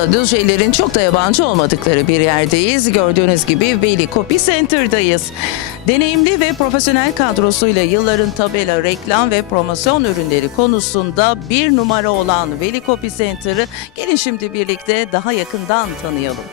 anda Düzcelilerin çok da yabancı olmadıkları bir yerdeyiz. Gördüğünüz gibi Veli Copy Center'dayız. Deneyimli ve profesyonel kadrosuyla yılların tabela, reklam ve promosyon ürünleri konusunda bir numara olan Veli Copy Center'ı gelin şimdi birlikte daha yakından tanıyalım.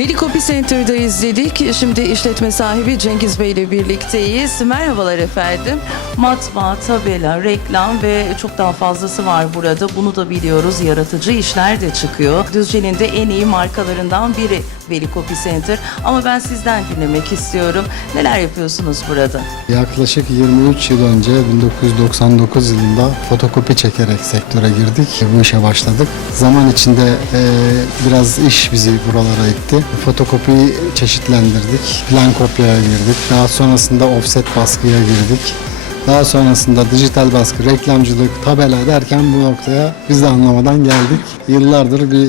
Veli Copy Center'dayız dedik. Şimdi işletme sahibi Cengiz Bey ile birlikteyiz. Merhabalar efendim. Matbaa, tabela, reklam ve çok daha fazlası var burada. Bunu da biliyoruz. Yaratıcı işler de çıkıyor. Düzce'nin de en iyi markalarından biri Veli Copy Center. Ama ben sizden dinlemek istiyorum. Neler yapıyorsunuz burada? Yaklaşık 23 yıl önce 1999 yılında fotokopi çekerek sektöre girdik. Bu işe başladık. Zaman içinde e, biraz iş bizi buralara itti. Fotokopiyi çeşitlendirdik. Plan kopyaya girdik. Daha sonrasında offset baskıya girdik. Daha sonrasında dijital baskı, reklamcılık, tabela derken bu noktaya biz de anlamadan geldik. Yıllardır bir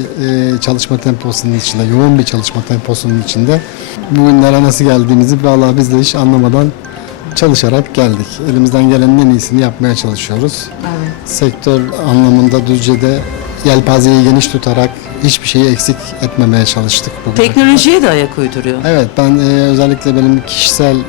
e, çalışma temposunun içinde, yoğun bir çalışma temposunun içinde bugünlere nasıl geldiğimizi vallahi biz de hiç anlamadan çalışarak geldik. Elimizden gelenin en iyisini yapmaya çalışıyoruz. Sektör anlamında Düzce'de yelpazeyi geniş tutarak hiçbir şeyi eksik etmemeye çalıştık. kadar. Teknolojiye de ayak uyduruyor. Evet ben e, özellikle benim kişisel e,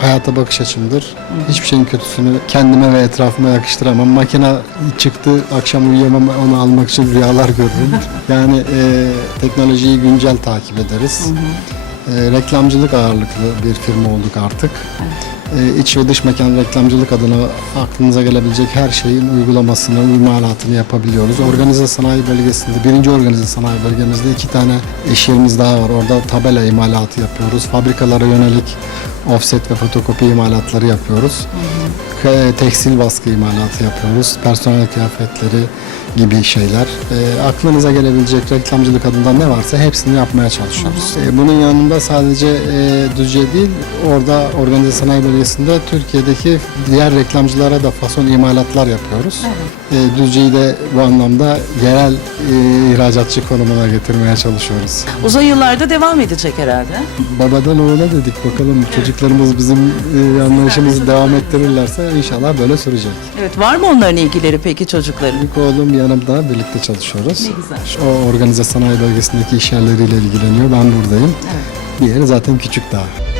hayata bakış açımdır. Hiçbir şeyin kötüsünü kendime ve etrafıma yakıştıramam. Makine çıktı akşam uyuyamam onu almak için rüyalar görürüm. yani e, teknolojiyi güncel takip ederiz. E, reklamcılık ağırlıklı bir firma olduk artık. E, iç ve dış mekan reklamcılık adına aklınıza gelebilecek her şeyin uygulamasını, imalatını yapabiliyoruz. Organize sanayi bölgesinde, birinci organize sanayi bölgemizde iki tane iş yerimiz daha var. Orada tabela imalatı yapıyoruz. Fabrikalara yönelik offset ve fotokopi imalatları yapıyoruz. K- Tekstil baskı imalatı yapıyoruz. Personel kıyafetleri gibi şeyler. E, aklınıza gelebilecek reklamcılık adında ne varsa hepsini yapmaya çalışıyoruz. E, bunun yanında sadece e, Düzce değil, orada organize sanayi bölgesinde Türkiye'deki diğer reklamcılara da fason imalatlar yapıyoruz. E, Düzce'yi de bu anlamda yerel e, ihracatçı konumuna getirmeye çalışıyoruz. Uzun yıllarda devam edecek herhalde. Babadan oğula dedik bakalım çocuklarımız bizim e, anlayışımızı devam ettirirlerse inşallah böyle sürecek. Evet var mı onların ilgileri peki çocukların? İlk oğlum yanımda birlikte çalışıyoruz. Ne güzel. O organize sanayi bölgesindeki iş yerleriyle ilgileniyor. Ben buradayım. Diğeri zaten küçük daha.